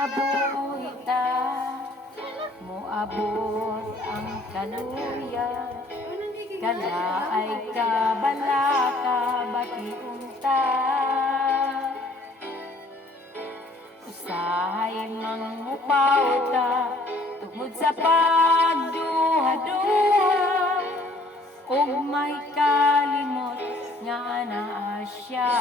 kinabuhi ta, moabot ang kaluya, kalaay ka balaka batiun ta. Usahay mangupaw ta tungod sa pagduha-duha, ug may kalimot nga naa siya.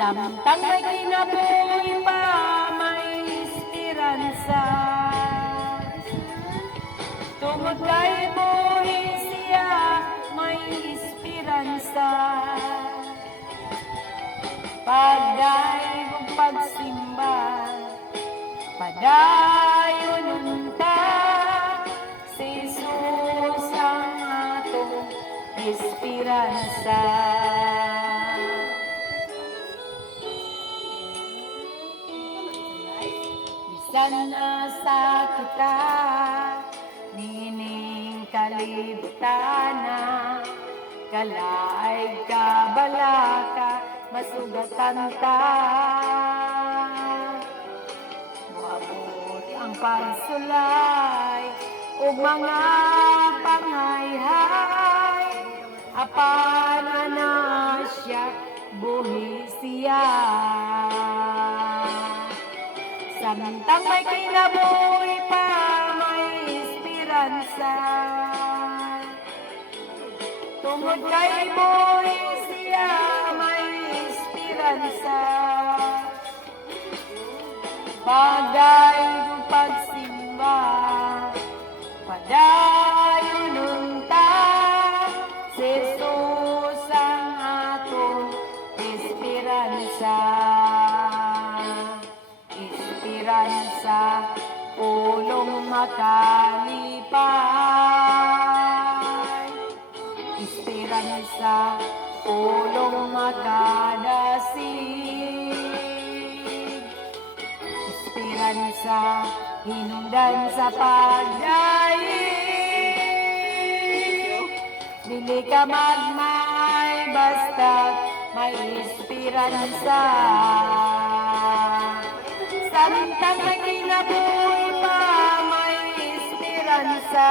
Samtang may kinabuhi pa, may esperansa. Tungod kay buhi siya, may esperansa. Pagday kong pagsimba, padayon unta, si Jesus ang atong esperansa. Bisan asa kita, nining kalibutan na, kalaay ka balaka, masugatan ta. Moabot ang pagsulay ug mga pangayhay, apan ana siya buhi siya. Samtang may kinabuhi pa, may esperansa. Tungod kay buhi siya, may esperansa. Pagday kong pagsimba, padayon unta, si Jesus ang atong esperansa. Esperansa, pulong makalipay. Esperansa, pulong makadasig. Esperansa, hinungdan sa pagdaig. Dili ka magmay, basta may esperansa. Samtang may kinabuhi pa, may esperansa.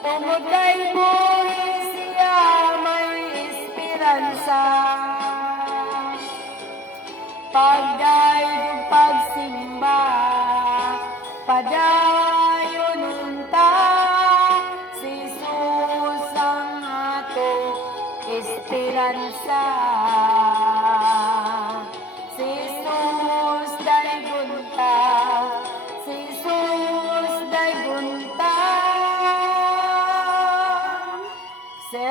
Tungod kay buhi siya, may esperansa. Pagday kong pagsimba, padayon unta, si Jesus ang atong esperansa. Si Jesus daygunta, si Jesus daygunta, si